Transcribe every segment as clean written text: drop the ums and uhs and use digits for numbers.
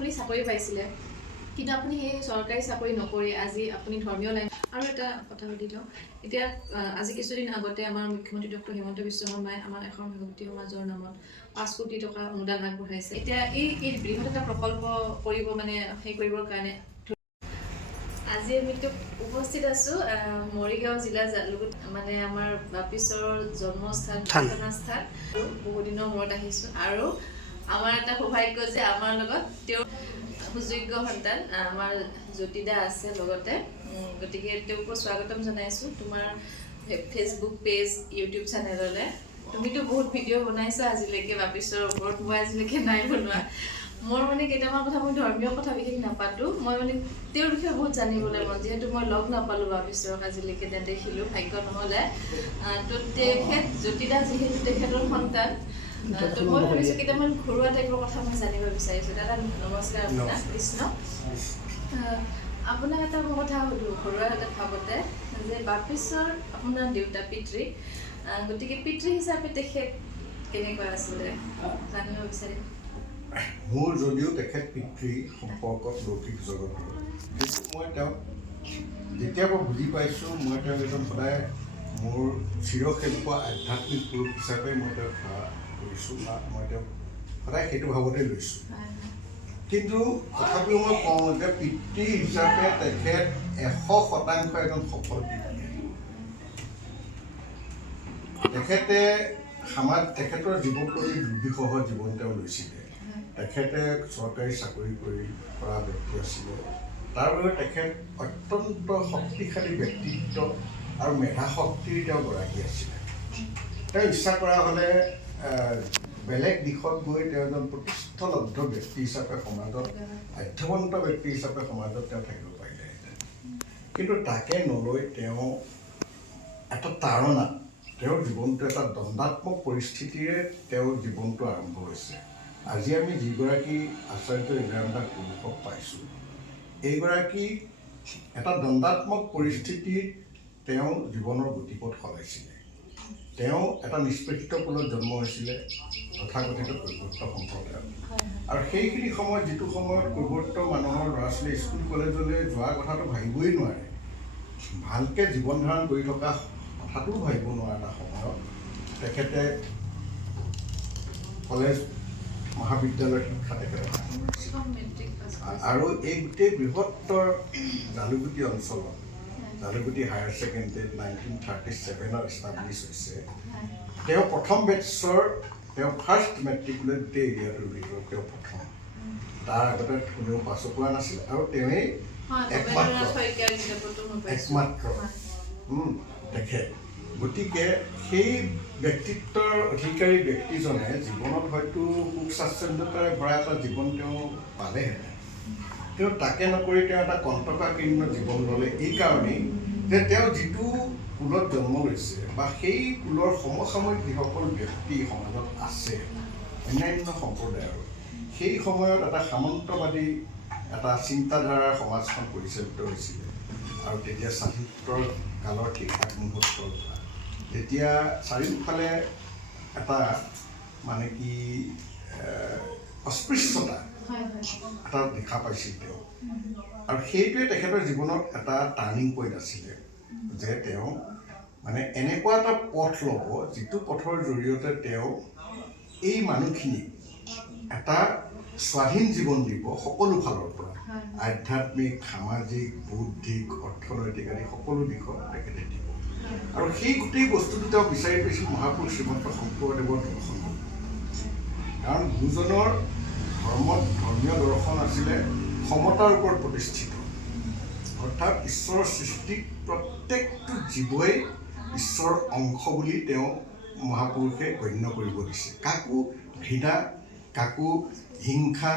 আপুনি চাকৰি পাইছিলে কিন্তু আপুনি সেই চৰকাৰী চাকৰি নকৰি আজি আপুনি ধৰ্মীয় লাইন আৰু এটা কথা সুধি লওঁ এতিয়া আজি কিছুদিন আগতে আমাৰ মুখ্যমন্ত্ৰী ডক্টৰ হিমন্ত বিশ্ব শৰ্মাই আমাৰ এখন ভক্তি সমাজৰ নামত 5 কোটি টকা অনুদান আগবঢ়াইছে এতিয়া এই বৃহৎ এটা প্ৰকল্প কৰিব মানে সেই কৰিবৰ কাৰণে আজি আমি উপস্থিত আছো মৰিগাঁও জিলা জালুকত মানে আমাৰ বাপিছৰ জন্মস্থান স্থান বহুদিনৰ মূৰত আহিছো আৰু আমাৰ এটা সৌভাগ্য যে আমাৰ লগত তেওঁ সুযোগ্য সন্তান আমাৰ জ্যোতিদা আছে লগতে গতিকে তেওঁকো স্বাগতম জনাইছো তোমাৰ ফেচবুক পেজ ইউটিউব চেনেললে তুমিতো বহুত ভিডিঅ' বনাইছা আজিলৈকে বাপিছৰ ওপৰত মই আজিলৈকে নাই বনোৱা মোৰ মানে কেইটামান কথা মই ধৰ্মীয় কথা বিশেষ নাপাতো মই মানে তেওঁৰ বিষয়ে বহুত জানিবলৈ মন যিহেতু মই লগ নাপালো বাপিছৰক আজিলৈকে নেদেখিলো ভাগ্য নহ'লে তো তেখেত জ্যোতিদা যিহেতু তেখেতৰ সন্তান তো মই ভাবিছোঁ কেইটামান ঘৰুৱা টাইপৰ কথা মই জানিব বিচাৰিছোঁ দাদা নমস্কাৰ আপোনাক কৃষ্ণ আপোনাক এটা কথা সুধোঁ ঘৰুৱা এটা ভাৱতে যে বাপিছৰ আপোনাৰ দেউতা পিতৃ গতিকে পিতৃ হিচাপে তেখেত কেনেকুৱা আছিলে জানিব বিচাৰিম মোৰ যদিও তেখেত পিতৃ সম্পৰ্কত লৌকিক জগত কিন্তু মই তেওঁক যেতিয়া মই বুজি পাইছোঁ মই তেওঁক এজন সদায় মোৰ চিৰশিল্প আধ্যাত্মিক পুৰুষ হিচাপে মই তেওঁক কৰিছোঁ বা মই তেওঁক সদায় সেইটো ভাৱতে লৈছোঁ কিন্তু তথাপিও মই কওঁ যে পিতৃ হিচাপে তেখেত 100% এজন সফল পিতৃ তেখেতে তেখেতৰ জীৱনশৈলী দুৰ্বিষহ জীৱন তেওঁ লৈছিলে তেখেতে চৰকাৰী চাকৰি কৰা ব্যক্তি আছিলে তাৰ বাবে তেখেত অত্যন্ত শক্তিশালী ব্যক্তিত্ব আৰু মেধাশক্তিৰ তেওঁ গৰাকী আছিলে তেওঁ ইচ্ছা কৰা হ'লে বেলেগ দিশত গৈ তেওঁ এজন প্ৰতিষ্ঠলব্ধ ব্যক্তি হিচাপে সমাজত আধ্যৱন্ত ব্যক্তি হিচাপে সমাজত তেওঁ থাকিব পাৰিলেহেঁতেন কিন্তু তাকে নলৈ তেওঁ এটা তাৰণা তেওঁৰ জীৱনটো এটা দ্বন্দ্বাত্মক পৰিস্থিতিৰে তেওঁৰ জীৱনটো আৰম্ভ হৈছে আজি আমি যিগৰাকী আচাৰ্য ইন্দ্ৰানন্দ পুৰুষক পাইছোঁ এইগৰাকী এটা দ্বন্দ্বাত্মক পৰিস্থিতিত তেওঁ জীৱনৰ গতিপথ সলাইছিলে তেওঁ এটা নিষ্পেষিত কুলত জন্ম হৈছিলে তথাকথিত কৈৱৰ্ত সম্প্ৰদায়ত আৰু সেইখিনি সময়ত যিটো সময়ত কৈৱৰ্ত মানুহৰ ল'ৰা ছোৱালী স্কুল কলেজলৈ যোৱা কথাটো ভাবিবই নোৱাৰে ভালকৈ জীৱন ধাৰণ কৰি থকা কথাটোও ভাবিব নোৱাৰা এটা সময়ত তেখেতে কলেজ মহাবিদ্যালয়ৰ শিক্ষা তেখেতে আৰু এই গোটেই বৃহত্তৰ জালুকুটি অঞ্চলত জালুকুটি হায়াৰ ছেকেণ্ডেৰী 1937 এষ্টাব্লিছ হৈছে তেওঁ প্ৰথম বেটছৰ তেওঁ ফাৰ্ষ্ট মেট্ৰিকুলেট গোটেই এৰিয়াটোৰ ভিতৰত তেওঁ প্ৰথম তাৰ আগতে কোনেও পাছো পোৱা নাছিল আৰু তেওঁৱেই একমাত্ৰ তেখেত গতিকে সেই ব্যক্তিত্বৰ অধিকাৰী ব্যক্তিজনে জীৱনত হয়তো সুখ স্বাচ্ছন্দ্যতাৰে ভৰা এটা জীৱন তেওঁ পালেহেঁতেন কিন্তু তাকে নকৰি তেওঁ এটা কণ্টকাকীৰ্ণ জীৱন ল'লে এইকাৰণেই যে তেওঁ যিটো কুলত জন্ম লৈছে বা সেই কুলৰ সমসাময়িক যিসকল ব্যক্তি সমাজত আছে অন্যান্য সম্প্ৰদায়ৰ সেই সময়ত এটা সামন্তবাদী এটা চিন্তাধাৰাৰ সমাজখন পৰিচালিত হৈছিলে আৰু তেতিয়া স্বাধীনোত্তৰ কালৰ ঠিক আগমুহূৰ্তৰ পৰা তেতিয়া চাৰিওফালে এটা মানে কি অস্পৃশ্যতা এটা দেখা পাইছিল তেওঁ আৰু সেইটোৱে তেখেতৰ জীৱনত এটা টাৰ্ণিং পইণ্ট আছিলে যে তেওঁ মানে এনেকুৱা এটা পথ ল'ব যিটো পথৰ জৰিয়তে তেওঁ এই মানুহখিনিক এটা স্বাধীন জীৱন দিব সকলো ফালৰ পৰা আধ্যাত্মিক সামাজিক বৌদ্ধিক অৰ্থনৈতিক আদি সকলো দিশত তেখেতে দিব আৰু সেই গোটেই বস্তুটো তেওঁ বিচাৰি পাইছিল মহাপুৰুষ শ্ৰীমন্ত শংকৰদেৱৰ দৰ্শন কাৰণ গুৰুজনৰ ধৰ্মীয় দৰ্শন আছিলে সমতাৰ ওপৰত প্ৰতিষ্ঠিত অৰ্থাৎ ঈশ্বৰৰ সৃষ্টিত প্ৰত্যেকটো জীৱই ঈশ্বৰৰ অংশ বুলি তেওঁ মহাপুৰুষে গণ্য কৰিব দিছে কাকো ঘৃণা কাকো হিংসা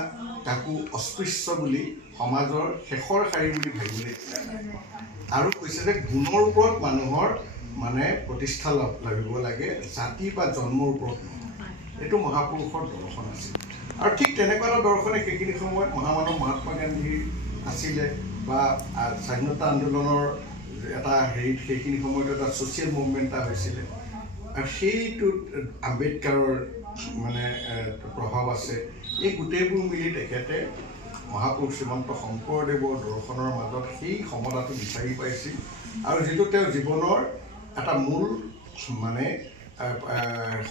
কাকো অস্পৃশ্য বুলি সমাজৰ শেষৰ শাৰী বুলি ভাবিবলৈ দিয়া নাই আৰু কৈছে যে গুণৰ ওপৰত মানুহৰ মানে প্ৰতিষ্ঠা লাগিব লাগে জাতি বা জন্মৰ ওপৰত নহয় এইটো মহাপুৰুষৰ দৰ্শন আছিল আৰু ঠিক তেনেকুৱা এটা দৰ্শনে সেইখিনি সময়ত মহামানৱ মহাত্মা গান্ধীৰ আছিলে বা স্বাধীনতা আন্দোলনৰ এটা হেৰিত সেইখিনি সময়ত এটা ছ'চিয়েল মুভমেণ্ট এটা হৈছিলে আৰু সেইটোত আম্বেদকাৰৰ মানে প্ৰভাৱ আছে এই গোটেইবোৰ মিলি তেখেতে মহাপুৰুষ শ্ৰীমন্ত শংকৰদেৱৰ দৰ্শনৰ মাজত সেই সমতাটো বিচাৰি পাইছিল আৰু যিটো তেওঁ জীৱনৰ এটা মূল মানে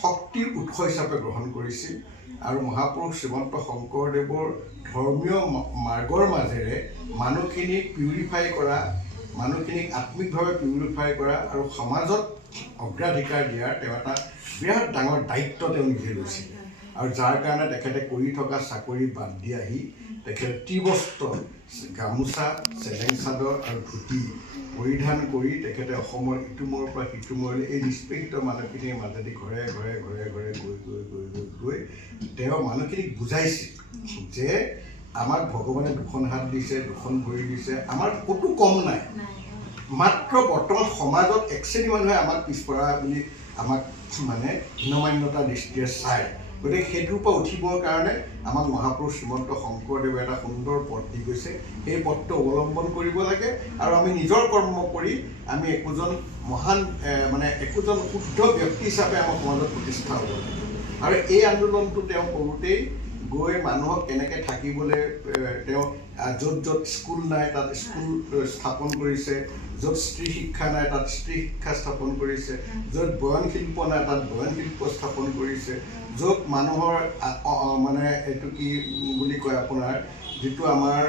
শক্তিৰ উৎস হিচাপে গ্ৰহণ কৰিছিল আৰু মহাপুৰুষ শ্ৰীমন্ত শংকৰদেৱৰ ধৰ্মীয় মাৰ্গৰ মাজেৰে মানুহখিনিক পিউৰিফাই কৰা, মানুহখিনিক আত্মিকভাৱে পিউৰিফাই কৰা আৰু সমাজত অগ্ৰাধিকাৰ দিয়াৰ তেওঁ এটা বিৰাট ডাঙৰ দায়িত্ব তেওঁ নিজে লৈছিল আৰু যাৰ কাৰণে তেখেতে কৰি থকা চাকৰি বাদ দি আহি তেখেতে ত্ৰিবস্ত্ৰ গামোচা, চেলেং চাদৰ আৰু ধুতি পৰিধান কৰি তেখেতে অসমৰ ইটো মূৰৰ পৰা সিটো মূৰলৈ এই নিষ্পেষিত মানুহখিনিৰ মাজেদি ঘৰে ঘৰে ঘৰে ঘৰে গৈ তেওঁ মানুহখিনিক বুজাইছিল যে আমাক ভগৱানে দুখন হাত দিছে, দুখন ভৰি দিছে, আমাৰ ক'তো কম নাই, মাত্ৰ বৰ্তমান সমাজত এক শ্ৰেণী মানুহে আমাক পিছপৰা বুলি আমাক মানে হীনমান্যতা দৃষ্টিৰে চায়। গতিকে সেইটোৰ পৰা উঠিবৰ কাৰণে আমাক মহাপুৰুষ শ্ৰীমন্ত শংকৰদেৱে এটা সুন্দৰ পথ দি গৈছে। সেই পথটো অৱলম্বন কৰিব লাগে আৰু আমি নিজৰ কৰ্ম কৰি আমি একোজন মহান একোজন শুদ্ধ ব্যক্তি হিচাপে আমাৰ সমাজত প্ৰতিষ্ঠা হ'ব লাগে। আৰু এই আন্দোলনটো তেওঁ কৰোঁতেই গৈ মানুহক কেনেকৈ থাকিবলৈ তেওঁ য'ত য'ত স্কুল নাই তাত স্কুল স্থাপন কৰিছে, য'ত স্ত্ৰী শিক্ষা নাই তাত স্ত্ৰী শিক্ষা স্থাপন কৰিছে, য'ত বয়ন শিল্প নাই তাত বয়ন শিল্প স্থাপন কৰিছে, য'ত মানুহৰ মানে এইটো কি বুলি কয় আপোনাৰ যিটো আমাৰ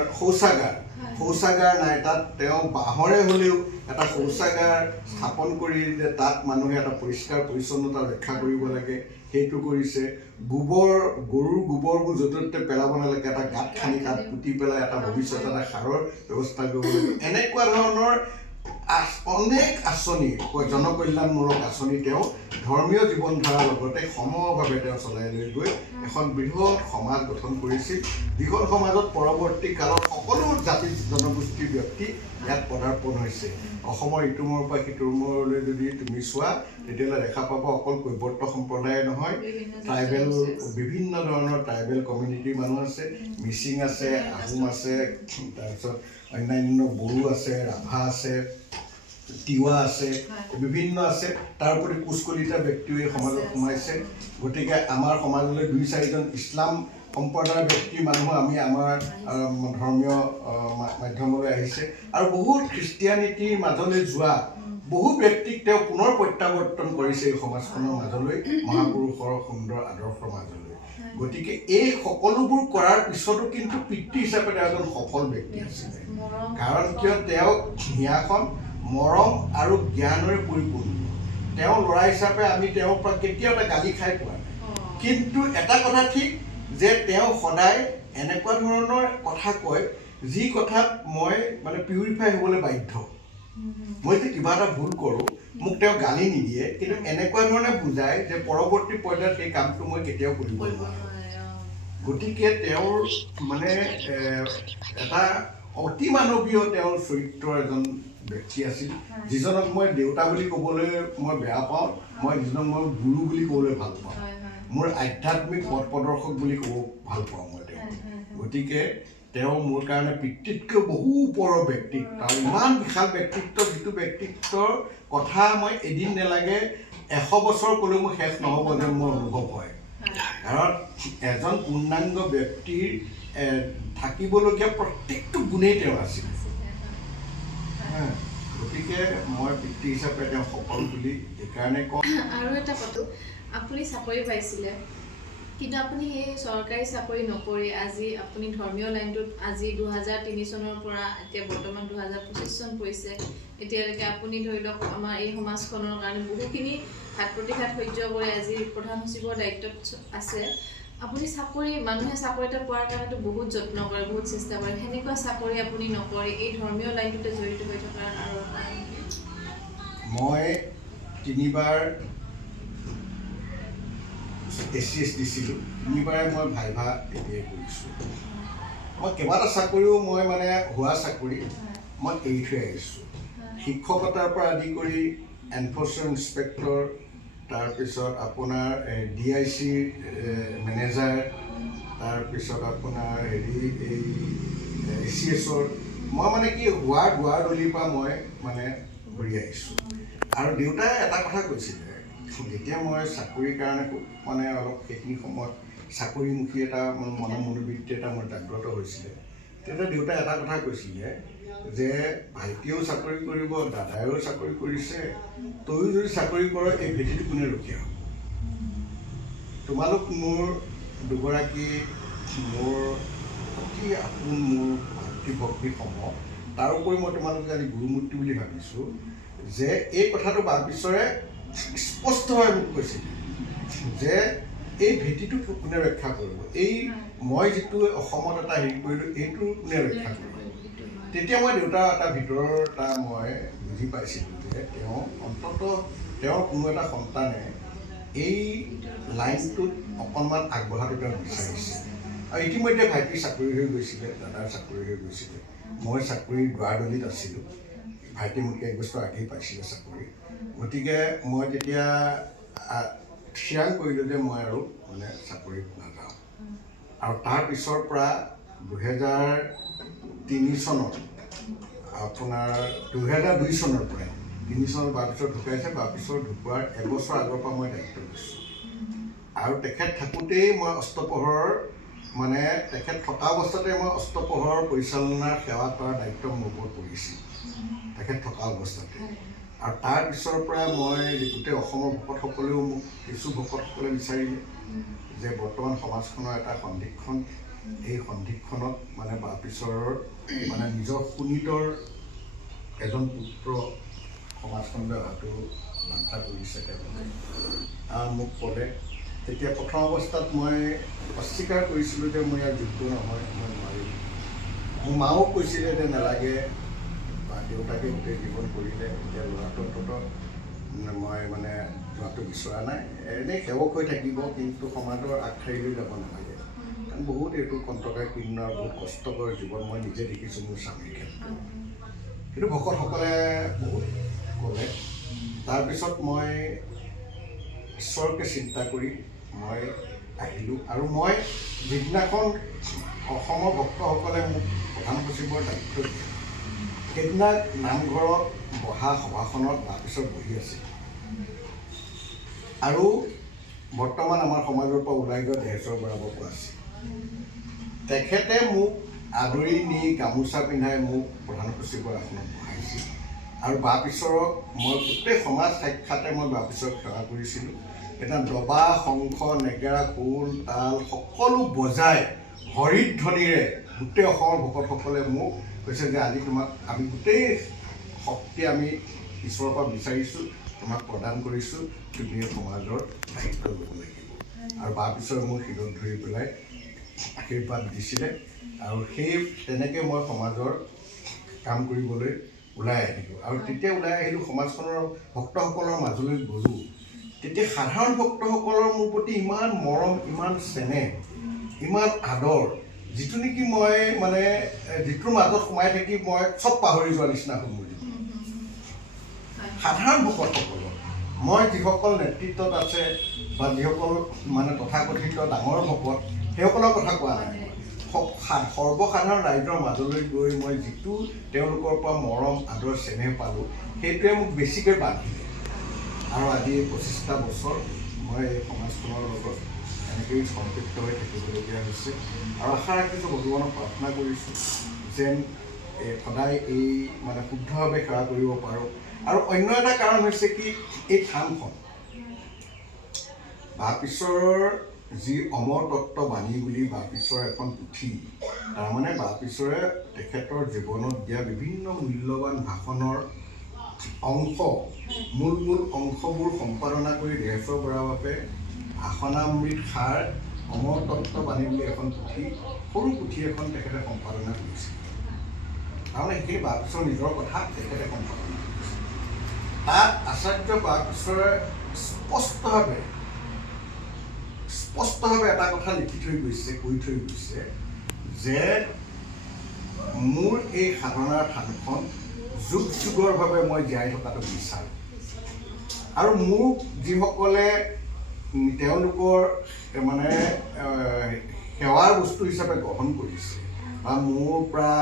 শৌচাগাৰ নাই তাত তেওঁ বাঁহৰে হ'লেও এটা শৌচাগাৰ স্থাপন কৰি যে তাত মানুহে এটা পৰিষ্কাৰ পৰিচ্ছন্নতা ৰক্ষা কৰিব লাগে সেইটো কৰিছে। গৰুৰ গোবৰবোৰ য'তে ত'তে পেলাব নালাগে, এটা গাঁত খান্দি তাত পুতি পেলাই এটা ভৱিষ্যত এটা সাৰৰ ব্যৱস্থা কৰিব লাগে। এনেকুৱা ধৰণৰ অনেক আঁচনি, জনকল্যাণমূলক আঁচনি তেওঁ ধৰ্মীয় জীৱন ধাৰাৰ লগতে সমভাৱে তেওঁ চলাই লৈ গৈ এখন বৃহৎ সমাজ গঠন কৰিছিল, যিখন সমাজত পৰৱৰ্তী কালত সকলো জাতি জনগোষ্ঠীৰ ব্যক্তি ইয়াত পদাৰ্পণ হৈছে। অসমৰ ইটো মূৰৰ পৰা সিটো মূৰলৈ যদি তুমি চোৱা তেতিয়াহ'লে দেখা পাবা অকল কৈৱৰ্ত সম্প্ৰদায়ে নহয়, ট্ৰাইবেল বিভিন্ন ধৰণৰ ট্ৰাইবেল কমিউনিটিৰ মানুহ আছে, মিচিং আছে, আহোম আছে, তাৰপিছত অন্যান্য বড়ো আছে, ৰাভা আছে, তিৱা আছে, বিভিন্ন আছে, তাৰ উপৰি কোচ কলিতা ব্যক্তিও এই সমাজত সোমাইছে। গতিকে আমাৰ সমাজলৈ 2-4জন ইছলাম সম্প্ৰদায়ৰ ব্যক্তিৰ মানুহ আমি আমাৰ ধৰ্মীয় মাধ্যমলৈ আহিছে আৰু বহুত খ্ৰীষ্টিয়ানিটিৰ মাজলৈ যোৱা বহু ব্যক্তিক তেওঁ পুনৰ প্ৰত্যাৱৰ্তন কৰিছে এই সমাজখনৰ মাজলৈ, মহাপুৰুষৰ সুন্দৰ আদৰ্শৰ মাজলৈ। গতিকে এই সকলোবোৰ কৰাৰ পিছতো কিন্তু পিতৃ হিচাপে তেওঁ এজন সফল ব্যক্তি আছিলে। কাৰণ কিয় তেওঁ হিয়াখন মৰম আৰু জ্ঞানেৰে পৰিপূৰ্ণ। তেওঁ ল'ৰা হিচাপে আমি তেওঁৰ পৰা কেতিয়াও এটা গালি খাই পোৱা নাই। কিন্তু এটা কথা ঠিক যে তেওঁ সদায় এনেকুৱা ধৰণৰ কথা কয় যি কথাত মই মানে পিউৰিফাই হ'বলৈ বাধ্য। মই যদি কিবা এটা ভুল কৰোঁ মোক তেওঁ গালি নিদিয়ে, কিন্তু এনেকুৱা ধৰণে বুজায় যে পৰৱৰ্তী পৰ্যায়ত সেই কামটো মই কেতিয়াও কৰিব নোৱাৰোঁ। গতিকে তেওঁৰ মানে এটা অতি মানৱীয় তেওঁৰ চৰিত্ৰৰ এজন ব্যক্তি আছিল, যিজনক মই দেউতা বুলি ক'বলৈ মই বেয়া পাওঁ, মই যিজনক মই গুৰু বুলি ক'বলৈ ভাল পাওঁ, মোৰ আধ্যাত্মিক পথ প্ৰদৰ্শক বুলি ক'ব ভাল পাওঁ মই তেওঁক। গতিকে তেওঁ মোৰ কাৰণে পিতৃতকৈ বহু ওপৰৰ ব্যক্তিত্ব আৰু ইমান বিশাল ব্যক্তিত্ব, যিটো ব্যক্তিত্বৰ কথা মই এদিন নেলাগে 100 বছৰ ক'লেও মোৰ শেষ নহ'ব যেন মোৰ অনুভৱ হয়। কাৰণ এজন পূৰ্ণাংগ ব্যক্তিৰ থাকিবলগীয়া প্ৰত্যেকটো গুণেই তেওঁ আছিল। গতিকে মই পিতৃ হিচাপে তেওঁ সফল বুলি এইকাৰণে কওঁ। আৰু এটা কথা, আপুনি চাকৰি পাইছিলে কিন্তু আপুনি সেই চৰকাৰী চাকৰি নকৰি আজি আপুনি ধৰ্মীয় লাইনটোত আজি 2003 চনৰ পৰা এতিয়া বৰ্তমান 2025 চন পৰিছে, এতিয়ালৈকে আপুনি ধৰি লওক আমাৰ এই সমাজখনৰ কাৰণে বহুখিনি ঘাত প্ৰতিঘাত সহ্য কৰি আজি প্ৰধান সচিবৰ দায়িত্বত আছে। আপুনি মানুহে চাকৰি এটা পোৱাৰ কাৰণেতো বহুত যত্ন কৰে, বহুত চেষ্টা কৰে, সেনেকুৱা চাকৰি আপুনি নকৰি এই ধৰ্মীয় লাইনটোতে জড়িত হৈ থকাৰ আৰু মই 3বাৰ SCS দিছিলোঁ, 3বাৰে মই ভাইভা এপ্লাই কৰিছোঁ। মই কেইবাটা চাকৰিও মই মানে হোৱা চাকৰি মই এৰি থৈ আহিছোঁ। শিক্ষকতাৰ পৰা আদি কৰি এনফৰ্চমেণ্ট ইনস্পেক্টৰ, তাৰপিছত আপোনাৰ DIC মেনেজাৰ, তাৰপিছত আপোনাৰ এই ACSৰ মই মানে কি হোৱাৰ দুৱাৰদলিৰ পৰা মই মানে ঘূৰি আহিছোঁ। আৰু দেউতাই এটা কথা কৈছিলে, যেতিয়া মই চাকৰিৰ কাৰণে খুব মানে অলপ সেইখিনি সময়ত চাকৰিমুখী এটা মনোবৃত্তি এটা মোৰ জাগ্ৰত হৈছিলে, তেতিয়া দেউতাই এটা কথা কৈছিলে যে ভাইটিয়েও চাকৰি কৰিব, দাদায়েও চাকৰি কৰিছে, তয়ো যদি চাকৰি কৰ এই ভেটিটো কোনে ৰখীয়া হ'ব? তোমালোক মোৰ দুগৰাকী মোৰ অতি আপোন মোৰ ভাতৃভগ্নী সম। তাৰোপৰি মই তোমালোকে আজি গুৰুমূৰ্তি বুলি ভাবিছোঁ যে এই কথাটো বাপীশ্বৰে স্পষ্টভাৱে মোক কৈছিল যে এই ভেটিটো কোনে ৰক্ষা কৰিব, এই মই যিটো অসমত এটা হেৰি কৰিলোঁ এইটো কোনে ৰক্ষা কৰিব। তেতিয়া মই দেউতাৰ এটা ভিতৰৰ এটা মই বুজি পাইছিলোঁ যে তেওঁ অন্ততঃ তেওঁৰ কোনো এটা সন্তানে এই লাইনটোত অকণমান আগবঢ়াটো তেওঁ বিচাৰিছে। আৰু ইতিমধ্যে ভাইটিৰ চাকৰি হৈ গৈছিলে, দাদাৰ চাকৰি হৈ গৈছিলে, মই চাকৰিৰ দুৱাৰদলিত আছিলোঁ, ভাইটি মোতকৈ 1 বছৰ আগেই পাইছিলে চাকৰি। গতিকে মই তেতিয়া থিৰাং কৰিলোঁ যে মই আৰু মানে চাকৰিত নাযাওঁ। আৰু তাৰ পিছৰ পৰা 2003 চনত আপোনাৰ 2002 চনৰ পৰাই 3 চনত বাপীশ্বৰ ঢুকাইছে, বাপীশ্বৰ ঢুকোৱাৰ এবছৰ আগৰ পৰা মই দায়িত্ব লৈছোঁ। আৰু তেখেত থাকোঁতেই মই অস্তপহৰৰ মানে তেখেত থকা অৱস্থাতে মই অস্তপহৰৰ পৰিচালনাৰ সেৱা কৰাৰ দায়িত্ব মোৰ ওপৰত পৰিছিল তেখেত থকা অৱস্থাতে। আৰু তাৰ পিছৰ পৰা মই গোটেই অসমৰ ভকতসকলেও মোক কিছু ভকতসকলে বিচাৰিলে যে বৰ্তমান সমাজখনৰ এটা সন্ধিক্ষণ, এই সন্ধিক্ষণত মানে বাপীশ্বৰৰ মানে নিজৰ সুনীতৰ এজন পুত্ৰ সমাজখনলৈ অহাটো বাঞ্ছা কৰিছে তেওঁলোকে। মোক ক'লে তেতিয়া প্ৰথম অৱস্থাত মই অস্বীকাৰ কৰিছিলোঁ যে মই ইয়াৰ যোগ্য নহয়, মই নোৱাৰিম। মোৰ মাও কৈছিলে যে নালাগে, বা দেউতাকে গোটেই জীৱন কৰিলে, এতিয়া ল'ৰাটো অন্ততঃ মই মানে যোৱাটো বিচৰা নাই, এনেই সেৱক হৈ থাকিব, কিন্তু সমাজৰ আগশাৰী লৈ যাব নালাগে। কাৰণ বহুত এইটো কণ্টকাকীৰ্ণ আৰু বহুত কষ্টকৰ জীৱন মই নিজে দেখিছোঁ মোৰ স্বামীৰ ক্ষেত্ৰত। কিন্তু ভকতসকলে বহুত ক'লে। তাৰপিছত মই ঈশ্বৰকে চিন্তা কৰি মই আহিলোঁ। আৰু মই যিদিনাখন অসমৰ ভক্তসকলে মোক প্ৰধান সচিবৰ দায়িত্ব দিয়ে, সেইদিনা নামঘৰত বহা সভাখনত বাপীশ্বৰ বহি আছিল। আৰু বৰ্তমান আমাৰ সমাজৰ পৰা ওলাই যোৱা দেহেশ্বৰ বৰা বাবু আছে। তেখেতে মোক আদৰি নি গামোচা পিন্ধাই মোক প্ৰধান সচিবৰ আসনত বহাইছিল। আৰু বাপীশ্বৰক মই গোটেই সমাজ সাক্ষাতে মই বাপীশ্বৰক সেৱা কৰিছিলোঁ। এটা দবা, শংখ, নেগেৰা, খোল, তাল সকলো বজাই হৰিধ্বনিৰে গোটেই অসমৰ ভকতসকলে মোক কৈছে যে আজি তোমাক আমি গোটেই শক্তি আমি ঈশ্বৰৰ পৰা বিচাৰিছোঁ, তোমাক প্ৰদান কৰিছোঁ, তুমি সমাজৰ দায়িত্ব ল'ব লাগিব। আৰু বাপীশ্বৰে মোৰ শিৰত ধৰি পেলাই আশীৰ্বাদ দিছিলে। আৰু সেই তেনেকৈ মই সমাজৰ কাম কৰিবলৈ ওলাই আহিলোঁ। আৰু তেতিয়া ওলাই আহিলোঁ সমাজখনৰ ভক্তসকলৰ মাজলৈ গ'লোঁ। তেতিয়া সাধাৰণ ভক্তসকলৰ মোৰ প্ৰতি ইমান মৰম, ইমান চেনেহ, ইমান আদৰ, যিটো নেকি মই মানে যিটোৰ মাজত সোমাই থাকি মই চব পাহৰি যোৱাৰ নিচিনা হ'ল মোৰ জীৱন। সাধাৰণ ভকতসকলৰ মই যিসকল নেতৃত্বত আছে বা যিসকল মানে তথাকথিত ডাঙৰ ভকত, সেইসকলৰ কথা কোৱা নাই। সৰ্বসাধাৰণ ৰাইজৰ মাজলৈ গৈ মই যিটো তেওঁলোকৰ পৰা মৰম, আদৰ, চেনেহ পালোঁ, সেইটোৱে মোক বেছিকৈ বান্ধিলে। আৰু আজি 25টা বছৰ মই এই সমাজখনৰ লগত এনেকৈয়ে সম্পৃক্ত হৈ থাকিবলগীয়া হৈছে। আৰু আশা ৰাখিছোঁ, ভগৱানক প্ৰাৰ্থনা কৰিছোঁ যেন সদায় এই মানে শুদ্ধভাৱে সেৱা কৰিব পাৰোঁ। আৰু অন্য এটা কাৰণ হৈছে কি, এই থানখন বাপীশ্বৰৰ যি অমৰ তত্ত্ব বাণী বুলি বাপীশ্বৰৰ এখন পুথি, তাৰমানে বাপীশ্বৰে তেখেতৰ জীৱনত দিয়া বিভিন্ন মূল্যৱান ভাষণৰ অংশ, মূল অংশবোৰ সম্পাদনা কৰি দেহেশ্বৰ বৰা বাপে ভাষণামৃত সাৰ অমৰ তত্ত্ব বাণী বুলি এখন পুথি, সৰু পুথি এখন তেখেতে সম্পাদনা কৰিছিল। তাৰমানে সেইখিনি বাপীশ্বৰৰ নিজৰ কথা তেখেতে সম্পাদনা কৰিছিল। তাত আচাৰ্য বাপীশ্বৰে স্পষ্টভাৱে এটা কথা লিখি থৈ গৈছে, কৈ থৈ গৈছে যে মোৰ এই সাধনাৰ থানখন যুগ যুগৰভাৱে মই জীয়াই থকাটো বিচাৰোঁ। আৰু মোক যিসকলে তেওঁলোকৰ মানে সেৱাৰ বস্তু হিচাপে গ্ৰহণ কৰিছে বা মোৰ পৰা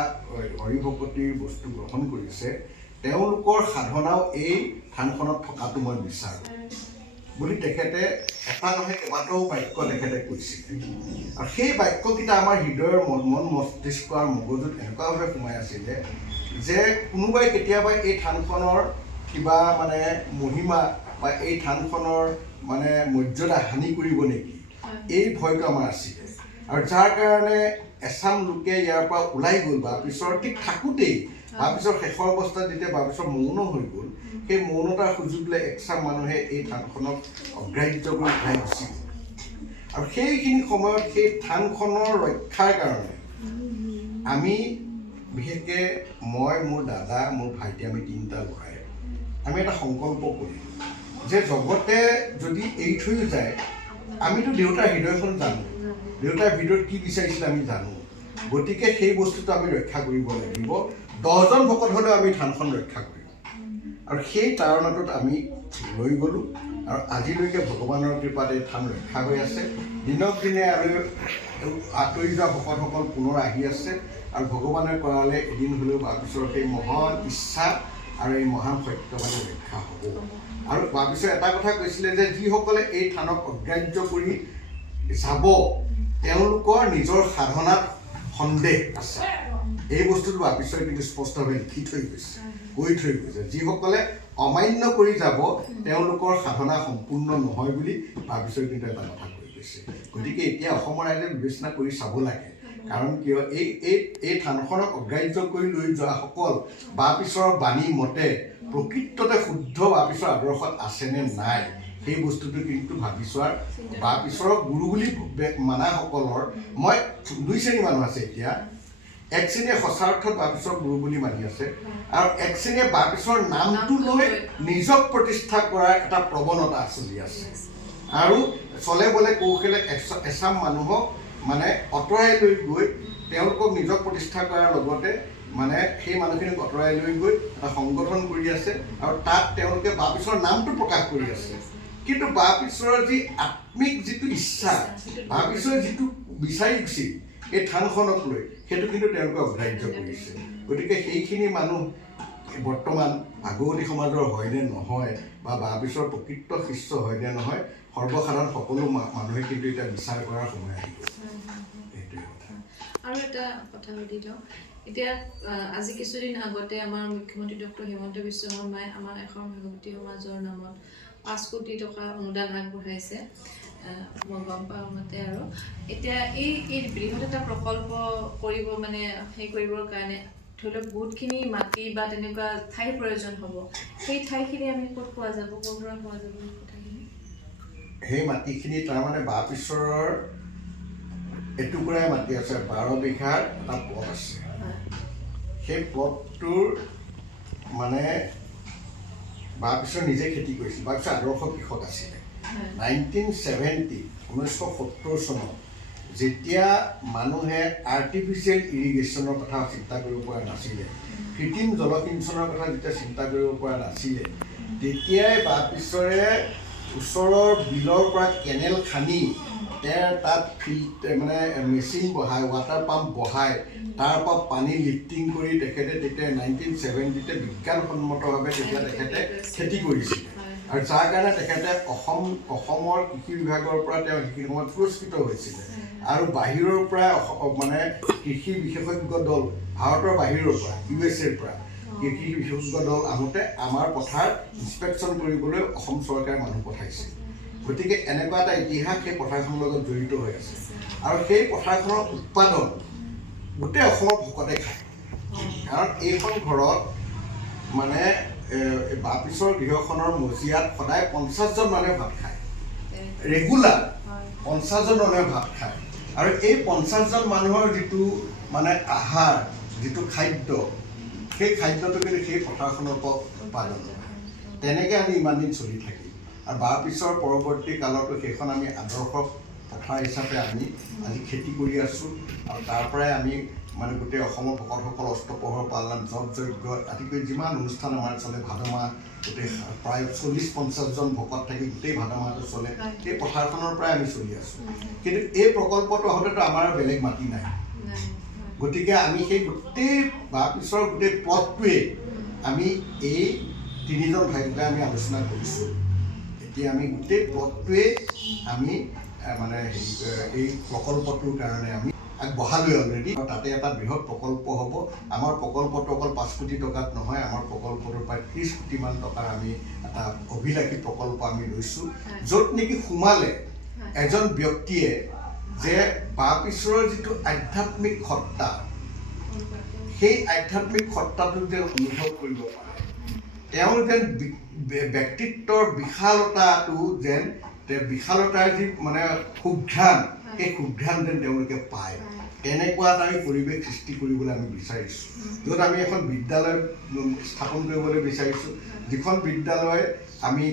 হৰিভকতিৰ বস্তু গ্ৰহণ কৰিছে, তেওঁলোকৰ সাধনাও এই থানখনত থকাটো মই বিচাৰোঁ। বুলি তেখেতে এটা নহয় কেইবাটাও বাক্য তেখেতে কৈছিলে। আৰু সেই বাক্যকেইটা আমাৰ হৃদয়ৰ মন মস্তিষ্ক আৰু মগজুত এনেকুৱাভাৱে সোমাই আছিলে যে কোনোবাই কেতিয়াবা এই থানখনৰ কিবা মানে মহিমা বা এই থানখনৰ মানে মৰ্যাদা হানি কৰিব নেকি, এই ভয়টো আমাৰ আছিলে। আৰু যাৰ কাৰণে এচাম লোকে ইয়াৰ পৰা ওলাই গ'ল বা পিছৰ ঠিক থাকোঁতেই বা পিছৰ শেষৰ অৱস্থাত যেতিয়া বা পিছৰ মৌন হৈ গ'ল, সেই মৌনতাৰ সুযোগ লৈ এচাম মানুহে এই থানখনক অগ্ৰাহ্য কৰি ওলাই গুচি গ'ল। আৰু সেইখিনি সময়ত সেই থানখনৰ ৰক্ষাৰ কাৰণে আমি বিশেষকৈ মই, মোৰ দাদা, মোৰ ভাইটি, আমি তিনিটা ল'ৰাই আমি এটা সংকল্প কৰিলোঁ যে জগতে যদি এৰি থৈও যায়, আমিতো দেউতাৰ হৃদয়খন জানো, দেউতাৰ ভিতৰত কি বিচাৰিছিলে আমি জানো, গতিকে সেই বস্তুটো আমি ৰক্ষা কৰিব লাগিব। 10জন ভকত হ'লেও আমি থানখন ৰক্ষা কৰিম। আৰু সেই তাৰণাটোত আমি লৈ গ'লোঁ আৰু আজিলৈকে ভগৱানৰ কৃপাত এই থান ৰক্ষা হৈ আছে। দিনক দিনে আৰু আঁতৰি যোৱা ভকতসকল পুনৰ আহি আছে আৰু ভগৱানে কৰালে এদিন হ'লেও বাপিছৰ সেই মহান ইচ্ছা আৰু এই মহান সত্যবাদী ৰক্ষা হ'ব। আৰু বাপিছৰ এটা কথা কৈছিলে যে যিসকলে এই থানক অগ্ৰাহ্য কৰি যাব তেওঁলোকৰ নিজৰ সাধনাত সন্দেহ আছে। এই বস্তুটো বাপিছৰে কিন্তু স্পষ্টভাৱে লিখি থৈ গৈছে, কৈ থৈ গৈছে। যিসকলে অমান্য কৰি যাব তেওঁলোকৰ সাধনা সম্পূৰ্ণ নহয় বুলি বাপিছৰে কিন্তু এটা কথা কৈ গৈছে। গতিকে এতিয়া অসমৰ ৰাইজে বিবেচনা কৰি চাব লাগে। কাৰণ কিয় এই থানখনক অগ্ৰাহ্য কৰি লৈ যোৱাসকল বাপিছৰ বাণী মতে প্ৰকৃততে শুদ্ধ বাপিছৰ আদৰ্শত আছেনে নাই সেই বস্তুটো কিন্তু ভাবি চোৱাৰ। বাপিছৰ গুৰু বুলি মানাসকলৰ মই 2 শ্ৰেণীৰ মানুহ আছে এতিয়া। এক শ্ৰেণীয়ে সঁচা অৰ্থত বাপিছৰ গুৰু বুলি মানি আছে আৰু এক শ্ৰেণীয়ে বাপিছৰ নামটো লৈ নিজক প্ৰতিষ্ঠা কৰাৰ এটা প্ৰৱণতা চলি আছে। আৰু চলে বলে কৌশলে এচাম মানুহক মানে আঁতৰাই লৈ গৈ তেওঁলোকক নিজক প্ৰতিষ্ঠা কৰাৰ লগতে মানে সেই মানুহখিনিক আঁতৰাই লৈ গৈ এটা সংগঠন কৰি আছে আৰু তাত তেওঁলোকে বাপিছৰ নামটো প্ৰকাশ কৰি আছে। কিন্তু বাপিছৰ যি আত্মিক যিটো ইচ্ছা, বাপিছৰ যিটো বিচাৰিছিল এই থানখনক লৈ, সেইটো কিন্তু তেওঁলোকে অগ্ৰাহ্য কৰিছে। গতিকে সেইখিনি মানুহ বৰ্তমান ভাগৱতী সমাজৰ হয়নে নহয় বা বাপিছৰ প্ৰকৃত শিষ্য হয়নে নহয়, সৰ্বসাধাৰণ সকলো মানুহে কিন্তু এতিয়া বিচাৰ কৰাৰ সময় আহিব। সেইটোৱে কথা। আৰু এটা কথা সুধি লওঁ, এতিয়া আজি কিছুদিন আগতে আমাৰ মুখ্যমন্ত্ৰী ডক্টৰ হিমন্ত বিশ্ব শৰ্মাই আমাৰ এখন ভাগৱতী সমাজৰ নামত 5 কোটি টকা অনুদান আগবঢ়াইছে, মই গম পাওঁ মতে। আৰু এতিয়া এই বৃহৎ এটা প্ৰকল্প কৰিব মানে কৰিবৰ কাৰণে ধৰি লওক বহুতখিনি মাটি বা তেনেকুৱা ঠাইৰ প্ৰয়োজন হ'ব। সেই ঠাইখিনি আমি ক'ত পোৱা যাব, ক'ৰ পৰা পোৱা যাব কথাখিনি? সেই মাটিখিনি তাৰমানে বাপিছৰৰ এটুকুৰাই মাটি আছে, 12 বিঘাৰ এটা প্লট আছে। সেই প্লটটোৰ মানে বাপিছৰ নিজে খেতি কৰিছিল। বাপিছৰ আদৰ্শ কৃষক আছিলে। 1970 চনত যেতিয়া মানুহে আৰ্টিফিচিয়েল ইৰিগেশ্যনৰ কথা চিন্তা কৰিব পৰা নাছিলে, কৃত্ৰিম জলসিঞ্চনৰ কথা যেতিয়া চিন্তা কৰিব পৰা নাছিলে, তেতিয়াই বাপিছৰে ওচৰৰ বিলৰ পৰা কেনেল খান্দি তাত মানে মেচিন বহাই, ৱাটাৰ পাম্প বহাই তাৰ পৰা পানী লিফ্টিং কৰি তেখেতে তেতিয়া 1970 বিজ্ঞানসন্মতভাৱে তেতিয়া তেখেতে খেতি কৰিছিল। আৰু যাৰ কাৰণে তেখেতে অসমৰ কৃষি বিভাগৰ পৰা তেওঁ সেইখিনি সময়ত পুৰস্কৃত হৈছিলে। আৰু বাহিৰৰ পৰা মানে কৃষি বিশেষজ্ঞ দল, ভাৰতৰ বাহিৰৰ পৰা USA পৰা কৃষি বিশেষজ্ঞ দল আহোঁতে আমাৰ পথাৰ ইনস্পেকশ্যন কৰিবলৈ অসম চৰকাৰে মানুহ পঠাইছিল। গতিকে এনেকুৱা এটা ইতিহাস সেই পথাৰখনৰ লগত জড়িত হৈ আছে। আৰু সেই পথাৰখনৰ উৎপাদন গোটেই অসমৰ ভকতে খায়। কাৰণ এইখন ঘৰত মানে বাপিছৰ গৃহখনৰ মজিয়াত সদায় 50জন মানুহে ভাত খায়, ৰেগুলাৰ 50জন মানুহে ভাত খায়। আৰু এই 50জন মানুহৰ যিটো মানে আহাৰ, যিটো খাদ্য, সেই খাদ্যটো কিন্তু সেই পথাৰখনৰ পৰা উৎপাদন হয়। তেনেকৈ আমি ইমান দিন চলি থাকিম। আৰু বাপিছৰ পৰৱৰ্তী কালতো সেইখন আমি আদৰ্শ পথাৰ হিচাপে আমি আজি খেতি কৰি আছোঁ। আৰু তাৰ পৰাই আমি মানে গোটেই অসমৰ ভকতসকল অস্তপহৰ পালন, যজ্ঞ যজ্ঞ আদি কৰি যিমান অনুষ্ঠান আমাৰ চলে, ভাদ মাহ গোটেই প্ৰায় 40-50জন ভকত থাকি গোটেই ভাদ মাহটো চলে, সেই পথাৰখনৰ পৰাই আমি চলি আছোঁ। কিন্তু এই প্ৰকল্পটো আহোঁতেতো আমাৰ বেলেগ মাটি নাই। গতিকে আমি সেই গোটেই বাপিছৰ গোটেই প্লটটোৱে আমি এই 3জন ভাগ্যই আমি আলোচনা কৰিছোঁ। এতিয়া এতিয়া আমি গোটেই পথটোৱে আমি মানে এই প্ৰকল্পটোৰ কাৰণে আমি আগবঢ়ালোৱে অলৰেডি। তাতে এটা বৃহৎ প্ৰকল্প হ'ব। আমাৰ প্ৰকল্পটো অকল 5 কোটি টকাত নহয়, আমাৰ প্ৰকল্পটোৰ প্ৰায় 30 কোটিমান টকাৰ আমি এটা অভিলাষী প্ৰকল্প আমি লৈছোঁ, য'ত নেকি সোমালে এজন ব্যক্তিয়ে যে বাপ-ঈশ্বৰৰ যিটো আধ্যাত্মিক সত্তা, সেই আধ্যাত্মিক সত্তাটো যেন অনুভৱ কৰিব পাৰে, তেওঁৰ যেন ব্যক্তিত্বৰ বিশালতাটো যেন বিশালতাৰ যি মানে সুঘ্ৰাণ, সেই সুঘ্ৰাণ যেন তেওঁলোকে পায়, তেনেকুৱা এটা আমি পৰিৱেশ সৃষ্টি কৰিবলৈ আমি বিচাৰিছোঁ। য'ত আমি এখন বিদ্যালয় স্থাপন কৰিবলৈ বিচাৰিছোঁ, যিখন বিদ্যালয় আমি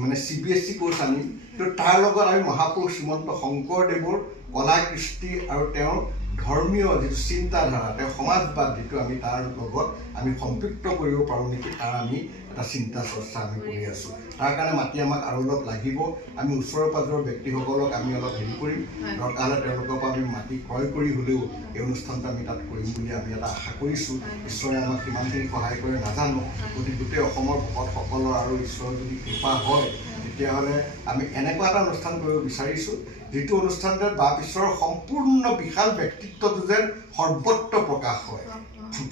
মানে CBSE কোৰ্চ আনিম, তো তাৰ লগত আমি মহাপুৰুষ শ্ৰীমন্ত শংকৰদেৱৰ কলা কৃষ্টি আৰু তেওঁৰ ধৰ্মীয় যিটো চিন্তাধাৰা, তেওঁৰ সমাজবাদ যিটো আমি তাৰ লগত আমি সম্পৃক্ত কৰিব পাৰোঁ নেকি, তাৰ আমি এটা চিন্তা চৰ্চা আমি কৰি আছোঁ। তাৰ কাৰণে মাতি আমাক আৰু অলপ লাগিব। আমি ওচৰৰ পাজৰৰ ব্যক্তিসকলক আমি অলপ হেৰি কৰিম, দৰকাৰ হ'লে তেওঁলোকৰ পৰা আমি মাটি ক্ৰয় কৰি হ'লেও এই অনুষ্ঠানটো আমি তাত কৰিম বুলি আমি এটা আশা কৰিছোঁ। ঈশ্বৰে আমাক কিমানখিনি সহায় কৰে নাজানো, গতিকে গোটেই অসমৰ ভকতসকলৰ আৰু ঈশ্বৰৰ যদি কৃপা হয়, তেতিয়াহ'লে আমি এনেকুৱা এটা অনুষ্ঠান কৰিব বিচাৰিছোঁ, যিটো অনুষ্ঠানটোত বাপ-ঈশ্বৰৰ সম্পূৰ্ণ বিশাল ব্যক্তিত্বটো যেন সৰ্বত্ৰ প্ৰকাশ হয়।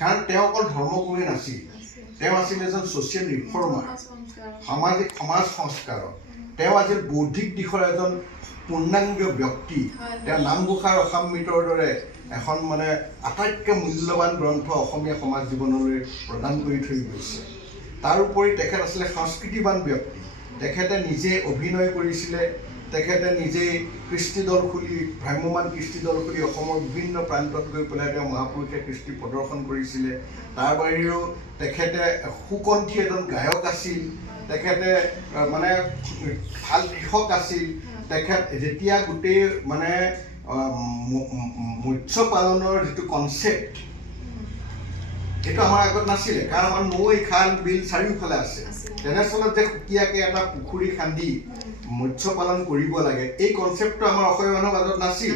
কাৰণ তেওঁ অকল ধৰ্মগুৰুৱে নাছিল, তেওঁ আছিল এজন ছ'চিয়েল ৰিফৰ্মাৰ, সামাজিক সমাজ সংস্কাৰক। তেওঁ আছিল বৌদ্ধিক দিশৰ এজন পূৰ্ণাংগ ব্যক্তি। তেওঁ নামঘোষাৰ অসামৃতৰ দৰে এখন মানে আটাইতকৈ মূল্যৱান গ্ৰন্থ অসমীয়া সমাজ জীৱনলৈ প্ৰদান কৰি থৈ গৈছে। তাৰোপৰি তেখেত আছিলে সংস্কৃতিবান ব্যক্তি। তেখেতে নিজে অভিনয় কৰিছিলে, তেখেতে নিজেই কৃষ্টি দল খুলি, ভ্ৰাম্যমান কৃষ্টি দল খুলি অসমৰ বিভিন্ন প্ৰান্তত গৈ পেলাই তেওঁ মহাপুৰুষে কৃষ্টি প্ৰদৰ্শন কৰিছিলে। তাৰ বাহিৰেও তেখেতে সুকণ্ঠী এজন গায়ক আছিল, তেখেতে মানে ভাল কৃষক আছিল। তেখেত যেতিয়া গোটেই মানে মৎস্য পালনৰ যিটো কনচেপ্ট, সেইটো আমাৰ আগত নাছিলে, কাৰণ আমাৰ নৈ, খাল, বিল চাৰিওফালে আছে। তেনেস্থলত যে সুকীয়াকৈ এটা পুখুৰী খান্দি মৎস্য পালন কৰিব লাগে, এই কনচেপ্টটো আমাৰ অসমীয়া মানুহৰ মাজত নাছিল।